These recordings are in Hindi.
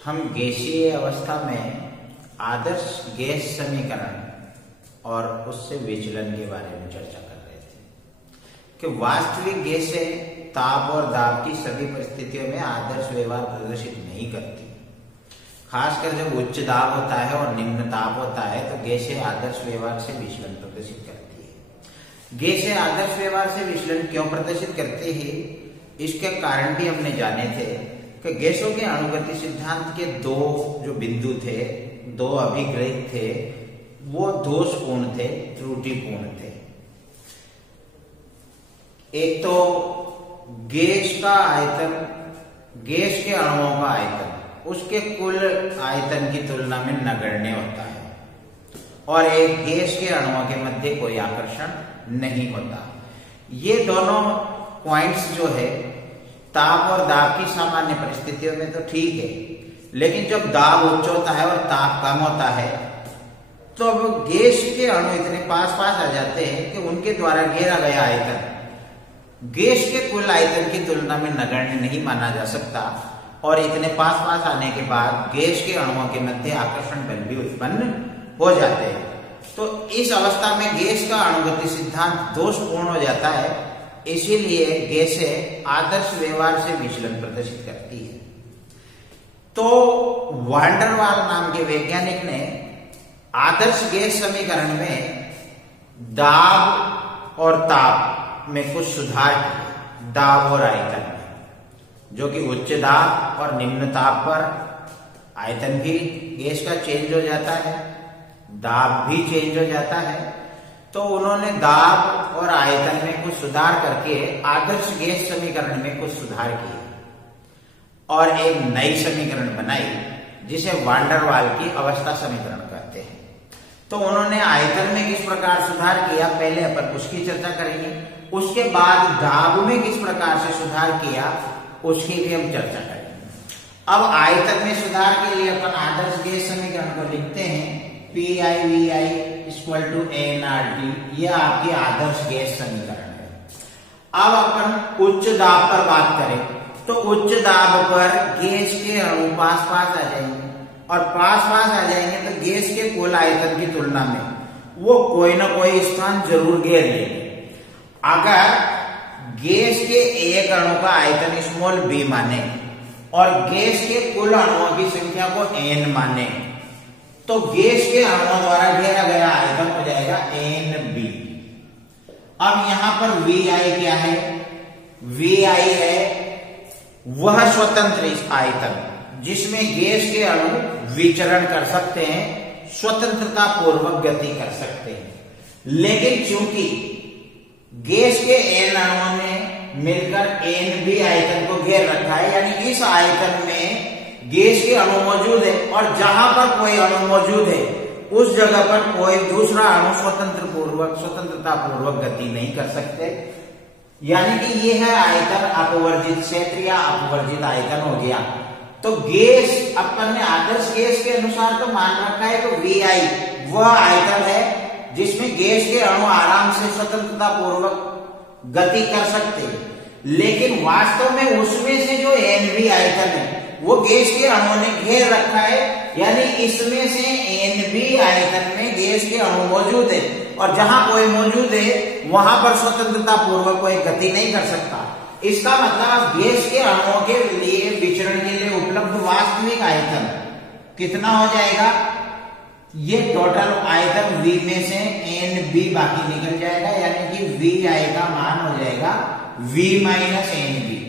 हम गैसीय अवस्था में आदर्श गैस समीकरण और उससे विचलन के बारे में चर्चा कर रहे थे कि वास्तविक गैसें ताप और दाब की सभी परिस्थितियों में आदर्श व्यवहार प्रदर्शित नहीं करती। खासकर जब उच्च दाब होता है और निम्न ताप होता है तो गैसें आदर्श व्यवहार से विचलन प्रदर्शित करती है। गैसें आदर्श व्यवहार से विचलन क्यों प्रदर्शित करती है, इसके कारण भी हमने जाने थे कि गैसों के अणुगति सिद्धांत के दो जो बिंदु थे, दो अभिग्रहित थे, वो दोषपूर्ण थे, त्रुटिपूर्ण थे। एक तो गैस का आयतन, गैस के अणुओं का आयतन उसके कुल आयतन की तुलना में नगण्य होता है, और एक गैस के अणुओं के मध्य कोई आकर्षण नहीं होता। ये दोनों पॉइंट्स जो है ताप और दाब की सामान्य परिस्थितियों में तो ठीक है, लेकिन जब दाब उच्च होता है और ताप कम होता है तो अब गैस के अणु इतने पास पास आ जाते हैं कि उनके द्वारा घेरा गया आयतन गैस के कुल आयतन की तुलना में नगण्य नहीं माना जा सकता, और इतने पास पास आने के बाद गैस के अणुओं के मध्य आकर्षण बल भी उत्पन्न हो जाते हैं। तो इस अवस्था में गैस का अणुगति सिद्धांत दोषपूर्ण हो जाता है, इसीलिए गैसें आदर्श व्यवहार से विचलन प्रदर्शित करती है। तो वान डेर वाल नाम के वैज्ञानिक ने आदर्श गैस समीकरण में दाब और ताप में कुछ सुधार किए, दाब और आयतन में, जो कि उच्च दाब और निम्न ताप पर आयतन भी गैस का चेंज हो जाता है, दाब भी चेंज हो जाता है। तो उन्होंने दाब और आयतन में कुछ सुधार करके आदर्श गैस समीकरण में कुछ सुधार किए और एक नई समीकरण बनाई जिसे वान डेर वाल की अवस्था समीकरण कहते हैं। तो उन्होंने आयतन में किस प्रकार सुधार किया, पहले अपन उसकी चर्चा करेंगे, उसके बाद दाब में किस प्रकार से सुधार किया उसकी भी हम चर्चा करेंगे। अब आयतन में सुधार के लिए अपन आदर्श गैस समीकरण को लिखते हैं PiVi = nRT, यह आपकी आदर्श गैस समीकरण है। अब अपन उच्च दाब पर बात करें तो उच्च दाब पर गैस के अणु पास पास आ जाएंगे, और पास पास आ जाएंगे तो गैस के कुल आयतन की तुलना में वो कोई ना कोई स्थान जरूर घेर लेंगे। अगर गैस के एक अणु का आयतन स्मॉल b माने और गैस के कुल अणुओं की संख्या को n माने तो गैस के अणुओं द्वारा घेरा गया आयतन हो जाएगा Nb। अब यहां पर Vi क्या है? Vi है वह स्वतंत्र आयतन जिसमें गैस के अणु विचरण कर सकते हैं, स्वतंत्रता पूर्वक गति कर सकते हैं। लेकिन चूंकि गैस के n अणुओं ने मिलकर Nb आयतन को घेर रखा है, यानी इस आयतन में गैस के अणु मौजूद है, और जहां पर कोई अणु मौजूद है उस जगह पर कोई दूसरा अणु स्वतंत्रता पूर्वक गति नहीं कर सकते। यानी कि ये है आयतन अपवर्जित क्षेत्र या अपवर्जित आयतन हो गया। तो गैस अपन ने आदर्श गैस के अनुसार तो मान रखा है, तो Vi वह आयतन है जिसमें गैस के अणु आराम से स्वतंत्रता पूर्वक गति कर सकते हैं। लेकिन वास्तव में उसमें से जो Nb आयतन है वो गैस के अणुओं ने घेर रखा है, यानी इसमें से Nb आयतन में गैस के अणु मौजूद है, और जहां कोई मौजूद है वहां पर स्वतंत्रता पूर्वक कोई गति नहीं कर सकता। इसका मतलब गैस के अणुओं के लिए विचरण के लिए उपलब्ध वास्तविक आयतन कितना हो जाएगा? ये टोटल आयतन V में से Nb बाकी निकल जाएगा, यानी कि Vi का मान हो जाएगा V - Nb।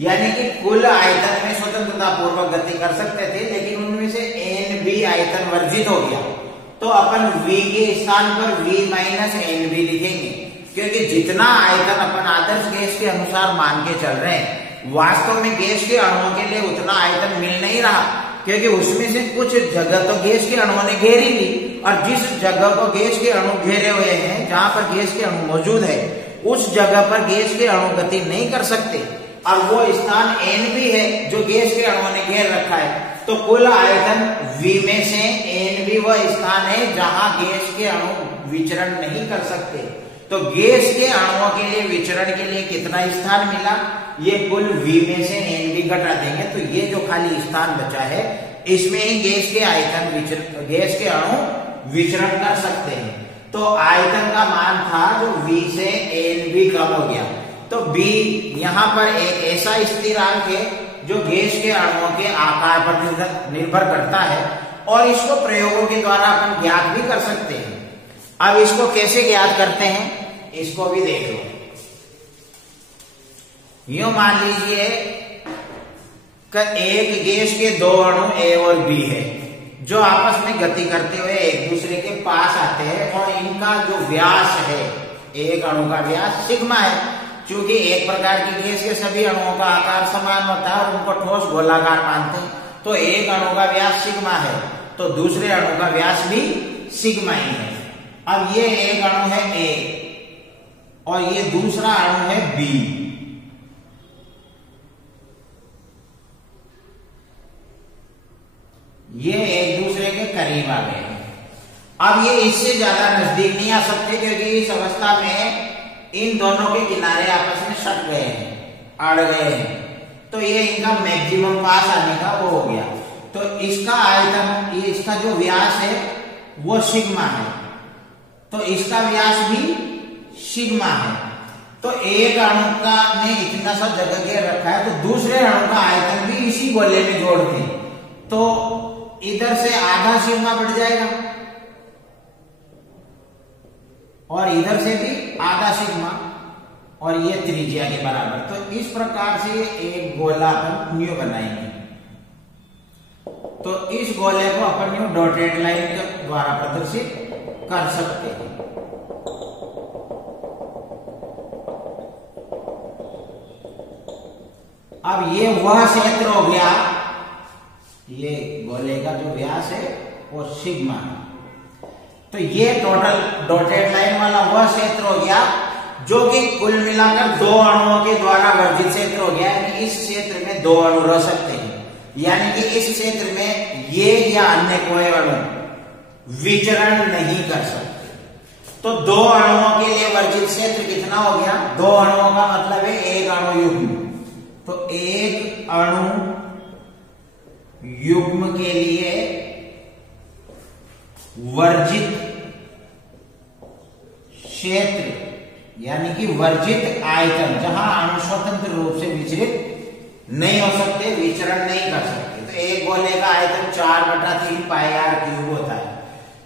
यानी कि कुल आयतन में स्वतंत्रता पूर्वक गति कर सकते थे, लेकिन उनमें से Nb आयतन वर्जित हो गया। तो अपन V के स्थान पर V - Nb लिखेंगे, क्योंकि जितना आयतन अपन आदर्श गैस के अनुसार मान के चल रहे हैं, वास्तव में गैस के अणुओं के लिए उतना आयतन मिल नहीं रहा, क्योंकि उसमें से कुछ जगह तो गैस के अणुओं ने घेरी ली, और जिस जगह को गैस के अणु घेरे हुए हैं, जहां पर गैस के अणु मौजूद है, उस जगह पर गैस के अणु गति नहीं कर सकते, और वो स्थान Nb है जो गैस के अणुओं ने घेर रखा है। तो कुल आयतन V में से Nb वह स्थान है जहां गैस के अणु विचरण नहीं कर सकते। तो गैस के अणुओं के लिए विचरण के लिए कितना स्थान मिला, ये कुल V में से Nv घटा देंगे तो ये जो खाली स्थान बचा है इसमें ही गैस के आयतन गैस के अणु विचरण कर सकते हैं। तो आयतन का मान था जो V से Nv कम हो गया, तो B यहाँ पर एक ऐसा स्थिरांक है जो गैस के अणुओं के आकार पर निर्भर करता है और इसको प्रयोगों के द्वारा अपन ज्ञात भी कर सकते हैं। अब इसको कैसे ज्ञात करते हैं इसको भी देख लो। यूं मान लीजिए कि एक गैस के दो अणु A और B है जो आपस में गति करते हुए एक दूसरे के पास आते हैं और इनका जो व्यास है, एक अणु का व्यास सिग्मा है। क्योंकि एक प्रकार की गैस के सभी अणुओं का आकार समान होता है और उनको ठोस गोलाकार मानते हैं, तो एक अणु का व्यास सिग्मा है तो दूसरे अणु का व्यास भी सिग्मा ही है। अब ये एक अणु है A और ये दूसरा अणु है B। ये एक दूसरे के करीब आ गए हैं। अब ये इससे ज्यादा नजदीक नहीं आ सकते क्योंकि इस अवस्था में इन दोनों के किनारे आपस में सट गए हैं, अड़ गए हैं, तो ये इनका मैक्सिमम पास आने का वो हो गया। तो इसका आयतन, ये इसका जो व्यास है वो सिग्मा है, तो इसका व्यास भी सिग्मा है। तो एक अणु का ने इतना सा जगह के रखा है तो दूसरे अणु का आयतन भी इसी गोले में जोड़ दें तो इधर से आधा सिग्मा बढ़ जाएगा और इधर से भी आधा सिग्मा और ये त्रिज्या के बराबर। तो इस प्रकार से एक गोला अपन न्यू बनाएंगे। तो इस गोले को अपन न्यू डॉटेड लाइन के द्वारा प्रदर्शित कर सकते हैं। अब ये वह क्षेत्र हो गया, ये गोले का जो व्यास है वो सिग्मा है। तो ये टोटल डॉटेड लाइन वाला वह क्षेत्र हो गया जो कि कुल मिलाकर दो अणुओं के द्वारा वर्जित क्षेत्र हो गया। यानी इस क्षेत्र में दो अणु रह सकते हैं, यानी कि इस क्षेत्र में ये या अन्य कोई अणु विचरण नहीं कर सकते। तो दो अणुओं के लिए वर्जित क्षेत्र कितना हो गया, दो अणुओं का मतलब है एक अणु युग्म। तो एक अणु युग्म के लिए वर्जित क्षेत्र यानी कि वर्जित आयतन, जहां अणु स्वतंत्र रूप से विचलित नहीं हो सकते, विचरण नहीं कर सकते। तो एक गोले का आयतन 4/3 पाई r क्यूब होता है।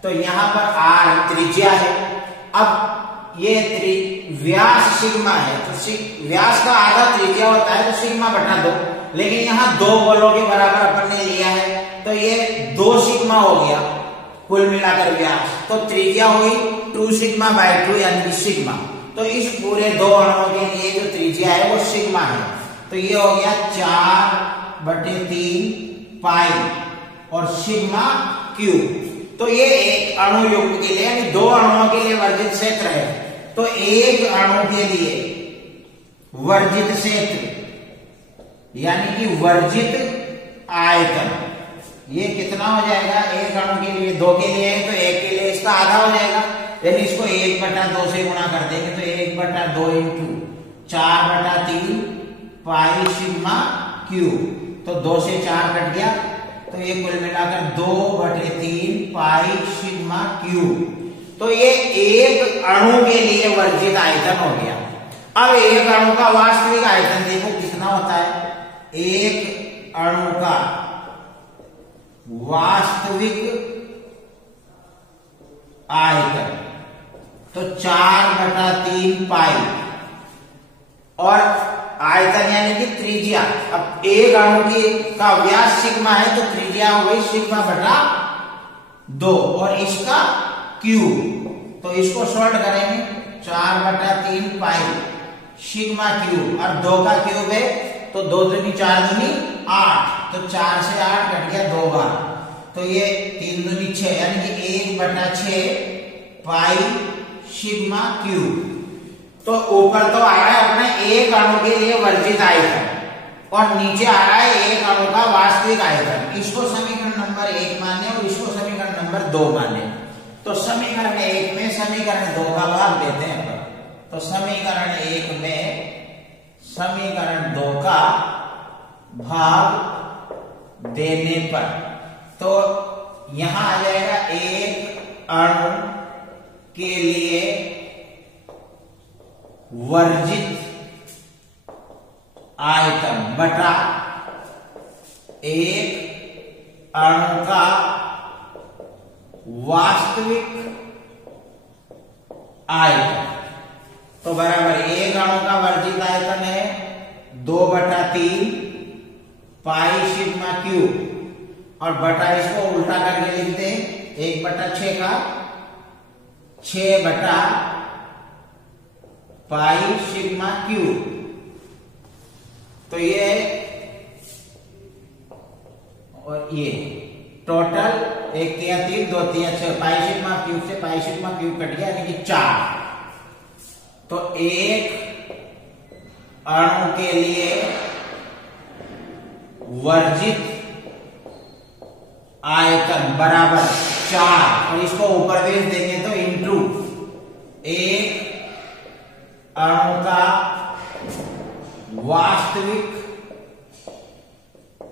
तो यहां पर r त्रिज्या है। अब ये व्यास सिग्मा है तो व्यास का आधा त्रिज्या होता है तो सिग्मा बटा 2, लेकिन यहां दो गोलों के बराबर अपन ने लिया है तो ये 2 सिग्मा हो गया कुल मिलाकर व्यास। तो त्रिज्या हुई 2 सिग्मा बाय 2 यानी कि सिग्मा। तो इस पूरे दो अणुओं के लिए जो त्रिज्या है वो सिग्मा है। तो ये हो गया 4/3 पाई और सिग्मा क्यूब। तो ये एक अणु युग्म के लिए यानी दो अणुओं के लिए वर्जित क्षेत्र है। तो एक अणु के लिए वर्जित क्षेत्र यानी कि वर्जित आयतन ये कितना हो जाएगा, एक अणु के लिए, दो के लिए है तो एक के लिए इसका आधा हो जाएगा, यानी इसको 1/2 से गुणा कर देंगे तो 1/2 इंटू 4/3 पाई सिग्मा क्यूब। तो 2 से 4 कट गया तो ये कुल मिलाकर 2/3 पाई सिग्मा क्यूब। तो ये एक अणु के लिए वर्जित आयतन हो गया। अब एक अणु का वास्तविक आयतन देखो कितना होता है। एक अणु का वास्तविक आयतन तो 4/3 पाई और आयतन यानी कि त्रिज्या। अब एक अणु की का व्यास सिग्मा है तो त्रिज्या हो गई सिग्मा बटा 2 और इसका क्यूब। तो इसको सॉल्व करेंगे 4/3 पाई सिग्मा क्यूब और 2 का क्यूब है तो 2 दूनी 4 दूनी 8, तो 4 से 8 कट गया 2 बार, तो ये 3 दूनी 6 यानी कि 1/6 पाई सिग्मा क्यूब। तो ऊपर तो आ रहा है अपने एक अणु के लिए वर्जित आयतन और नीचे आ रहा है एक अणु का वास्तविक आयतन। इसको समीकरण नंबर 1 माने और इसको समीकरण नंबर 2 माने। तो समीकरण 1 में समीकरण 2 का भाग देते हैं। तो समीकरण 1 में समीकरण 2 का भाग देने पर तो यहां आ जाएगा एक अणु के लिए वर्जित आयतन बटा एक अणु का वास्तविक आयतन। तो बराबर एक अणु का वर्जित आयतन है 2/3 पाई सिग्मा क्यूब और बटा इसको उल्टा करके लिखते हैं 1/6 का 6 पाई सिग्मा क्यूब। तो ये और ये टोटल 1 3 3 2 3 6 पाई सिग्मा क्यूब से पाई सिग्मा क्यूब कट गया यानी कि 4। तो एक अणु के लिए वर्जित आयतन बराबर 4 और इसको ऊपर भेज देंगे तो इंटू एक अणु का वास्तविक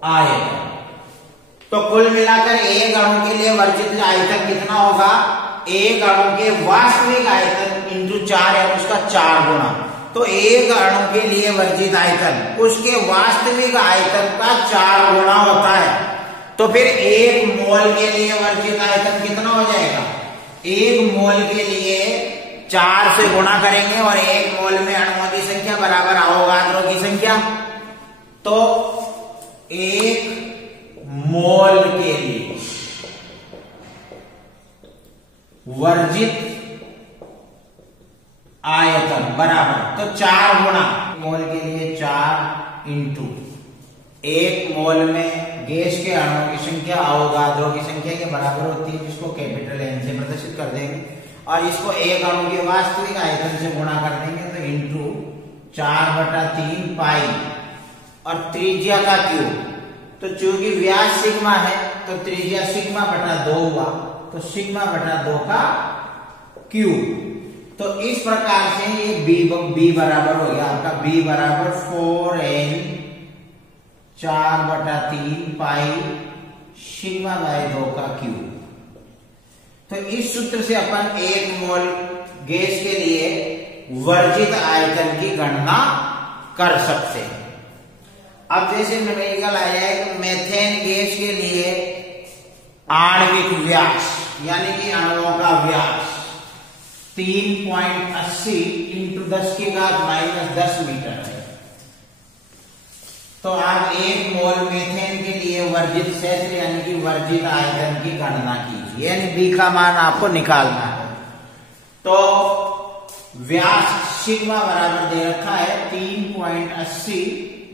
आयतन। तो कुल मिलाकर एक अणु के लिए वर्जित आयतन कितना होगा? एक अणु के वास्तविक आयतन इंटू 4 है उसका 4 गुना। तो एक अणु के लिए वर्जित आयतन उसके वास्तविक आयतन का 4 गुना होता है। तो फिर एक मोल के लिए वर्जित आयतन कितना हो जाएगा? एक मोल के लिए 4 से गुणा करेंगे और एक मोल में अणुओं की संख्या बराबर अवोगाद्रो की संख्या। तो एक मोल के लिए वर्जित आयतन बराबर तो 4 गुना मोल के लिए 4 इंटू एक मोल में गैस के अणुओं की संख्या अवोगाद्रो की संख्या के बराबर होती है जिसको कैपिटल एन से प्रदर्शित कर देंगे और इसको एक अणु के वास्तविक आयतन से गुणा कर देंगे तो इंटू 4/3 पाई और त्रिज्या का क्यूब। तो चूंकि व्यास सिग्मा है तो त्रिज्या सिग्मा/2 हुआ तो सिग्मा/2 का क्यूब। तो इस प्रकार से ये b बराबर हो गया आपका b बराबर 4n 4/3 पाई सिग्मा/2 का क्यूब। तो इस सूत्र से अपन एक मोल गैस के लिए वर्जित आयतन की गणना कर सकते हैं। अब जैसे न्यूमेरिकल आ जाए मेथेन गैस के लिए आणविक व्यास यानी कि अणुओं का व्यास 3.80 इंटू 10⁻⁻10 मीटर है। तो आप एक मोल मेथेन के लिए वर्जित क्षेत्र यानी कि वर्जित आयतन की गणना कीजिए यानी बी का मान आपको निकालना है। तो व्यास सिग्मा बराबर दे रखा है 3.80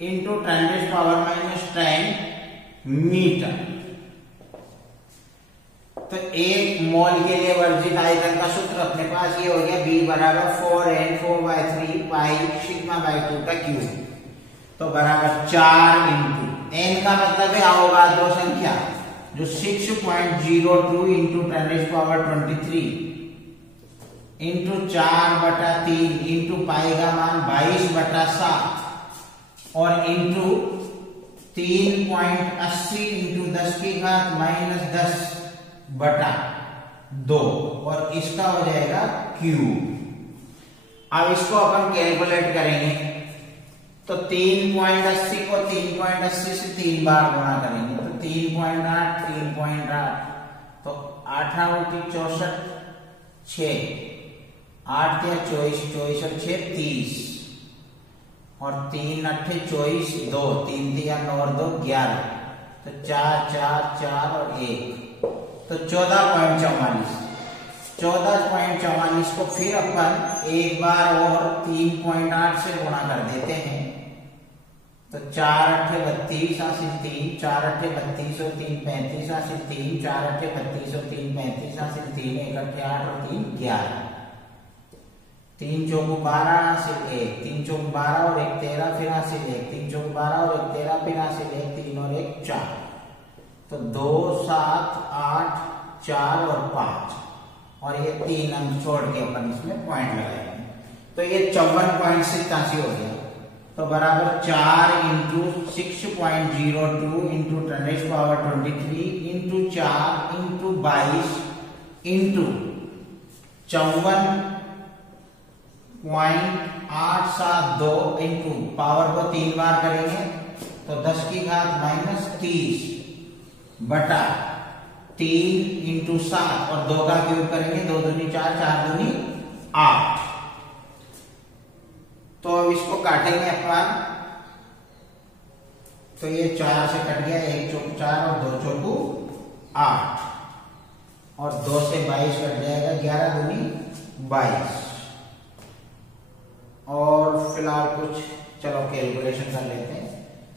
इंटू 10⁻⁻10 मीटर। तो एक मोल के लिए वर्जित आयतन का सूत्र अपने पास ये हो गया b बराबर 4n 4/3 पाई सिग्मा/2 का क्यूब। तो बराबर 4 इंटू n का मतलब है अवोगाद्रो संख्या जो 6.02 इंटू 10⁻23 इंटू 4/3 इंटू पाई का मान 22/7 और इंटू 3.80 इंटू 10⁻⁻10/2 और इसका हो जाएगा क्यूब। अब इसको अपन कैलकुलेट करेंगे तो 3.80 को 3.80 से 3 बार गुणा करेंगे तो 3.8 3.8 तो 8 64 6 8 या 24 24 और 6 30 और 3 8 24 2 3 या 9 और 2 11 तो 4 4 4 और 1 तो 14.44 को फिर अपन एक बार और 3.8 से गुणा कर देते हैं तो 4 8 32 हासिल 3 4 8 32 और 3 35 हासिल 3 4 8 32 और 3 35 हासिल 3 1 8 8 और 3 11 3 चौक 12 हासिल 1 3 चौक 12 और 1 13 फिर हासिल 1 3 चौक 12 और 1 13 फिर हासिल 1 3 और 1 4 तो 2 7 8 4 और 5 और ये 3 अंक छोड़ के अपन इसमें पॉइंट लगाएंगे तो ये 54.87 हो गया। तो बराबर 4 into 6.02 into 10⁻23 into 4 into 22 into 54.872 into power को 3 बार करेंगे तो 10 की घात -30 बटा 3 इंटू 7 और 2 का क्यूब करेंगे, 2 दूनी 4, 4 दूनी 8। तो अब इसको काटेंगे अपन। तो ये 4 से कट गया, 1 चौक 4 और 2 चौकू 8 और 2 से 22 कट जाएगा, 11 दूनी 22। और फिलहाल कुछ चलो कैलकुलेशन कर लेते हैं।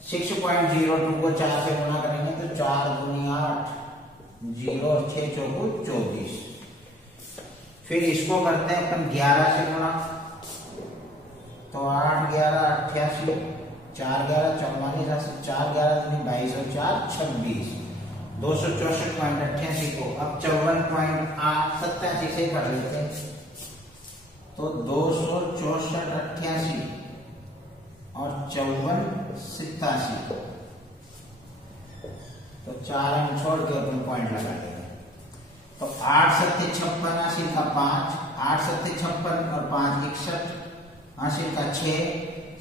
6.02 को 4 से गुना करेंगे तो 4 दूनी 8, 0 और 6 चौकू 24। फिर इसको करते हैं अपन 11 से गुना, तो 8 11 88, 4 11 44, 4 11 22 और 4 26, 264.88 को अब 54.87 से कर लेते हैं। तो 264.88 और 54.87, तो 4 अंक छोड़ के अपन पॉइंट लगा देंगे। तो 8 7 56 80 का 5, 8 7 56 और 5 61 80 का 6,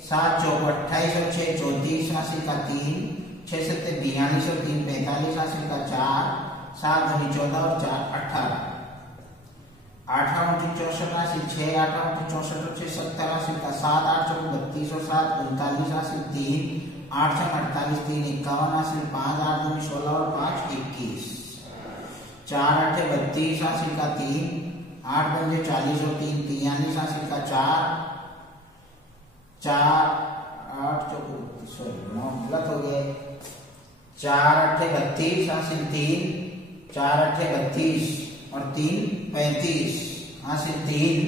7 चौक 28 और 6 34 80 का 3, 6 7 42 और 3 45 80 का 4, 7 दूनी 14 और 4 18, 8 8 64 80 6, 8 8 64 और 6 70 80 का 7, 8 चौक 32 और 7 39 80 3, 8 6 48 3 51 80 5, 8 दूनी 16 और 5 21, 4 8 32 80 का 3, 8 पंजे 40 और 3 43 80 का 4, 4 8 सॉरी 9 गलत हो गया, 4 8 32 80 3, 4 8 32 और 3 35 80 3,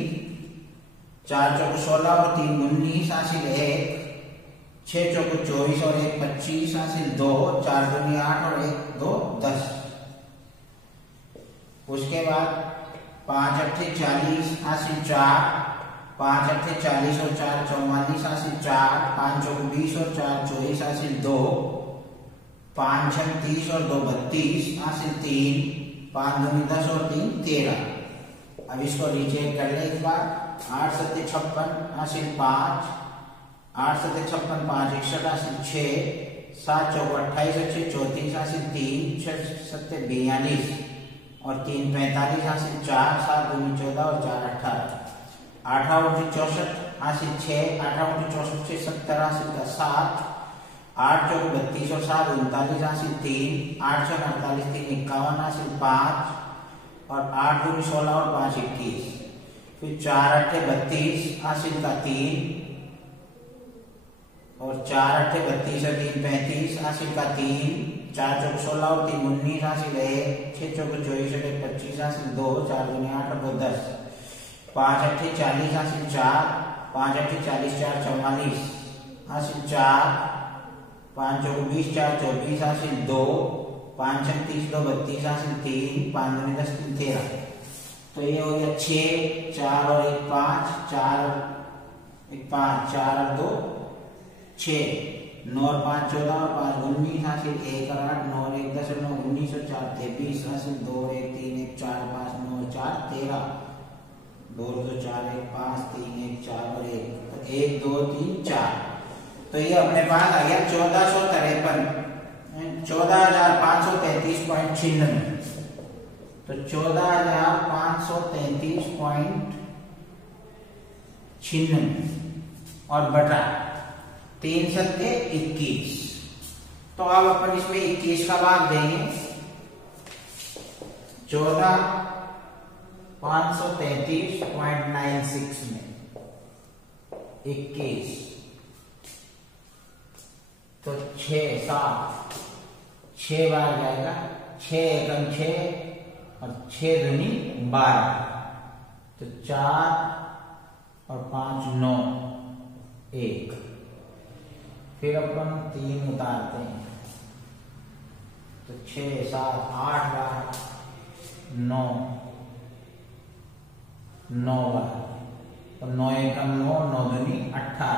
4 चौक 16 और 3 19 80 1, 6 चौक 24 और 1 25 80 2, 4 दूनी 8 और 1 2 10। उसके बाद 5 8 40 80 4, 5 8 40 और 4 44 80 4, 5 चौक 20 और 4 24 80 2, 5 6 30 और 2 32 80 3, 5 दूनी 10 और 3 13। अब इसको रीचेक कर ले एक बार। 8 7 56 80 5, 8 7 56 5 61 80 6, 7 चौक 28 और 6 34 80 3, 6 7 42 और 3 45 80 4, 7 दूनी 14 और 4 18, 8 8 64 80 6, 8 8 64 6 70 80 का 7, 8 चौक 32 और 7 39 80 3, 8 6 48 3 51 80 5 और 8 दूनी 16 और 5 21। फिर 4 8 32 80 का 3 और 4 8 32 और 3 35 80 का 3, 4 चौक 16 और 3 19 80 1, 6 चौक 24 और 1 25 80 2, 4 दूनी 8 और 2 10, 5 8 40 80 4, 5 8 40 4 44 80 4, 5 चौक 20 4 24 80 2, 5 6 30 2 32 80 3, 5 दूनी 10 3 13। तो ये हो गया 6 4 और 1 5, 4 और 1 5, 4 और 2 6, 9 और 5 14 और 5 19 80 1 और 8 9 और 1 10 और 9 19 और 4 23 80 2 1 3 1 4 5 9 और 4 13, 2 2 4 1 5 3 1 4 और 1 1 2 3 4। तो ये अपने पास आ गया 14,533.96। तो 14,533.96 और बटा 3 सत्ते 21। तो अब अपन इसमें 21 का भाग देंगे। 14,533.96 में 21 तो 6 7 6 बार जाएगा, 6 एकम 6 और 6 दूनी 12, तो 4 और 5 9 1। फिर अपन 3 उतारते हैं तो 6 7 8 बार 9 9 बार, तो तो 9 एकम 9, 9 दूनी 18,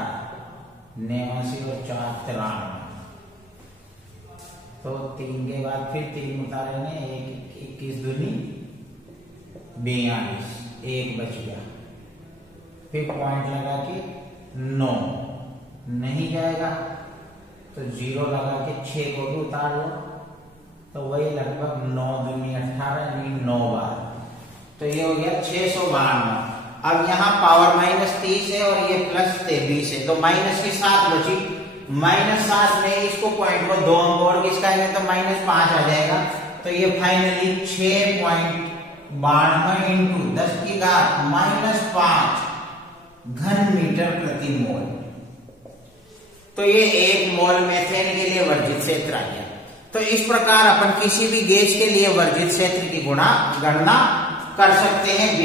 89 और 4 93। तो 3 के बाद फिर 3 उतारेंगे, 21 दूनी 42, 1 बच गया। फिर पॉइंट लगा के 9 नहीं जाएगा तो 0 लगा के 6 को भी उतार लो, तो वही लगभग 9 दूनी 18 यानी 9 बार। तो ये हो गया 652। अब यहाँ पावर -30 है और ये +23 है, तो माइनस की 7 बची। -7 में इसको पॉइंट को 2 अंक और किसकाएंगे तो -5 आ जाएगा। तो ये फाइनली 6.92 इंटू 10 की घात -5 घन मीटर प्रति मोल। तो ये 1 मोल मेथेन के लिए वर्जित क्षेत्र आ गया। तो इस प्रकार अपन किसी भी गैस के लिए वर्जित क्षेत्र की गणना कर सकते हैं।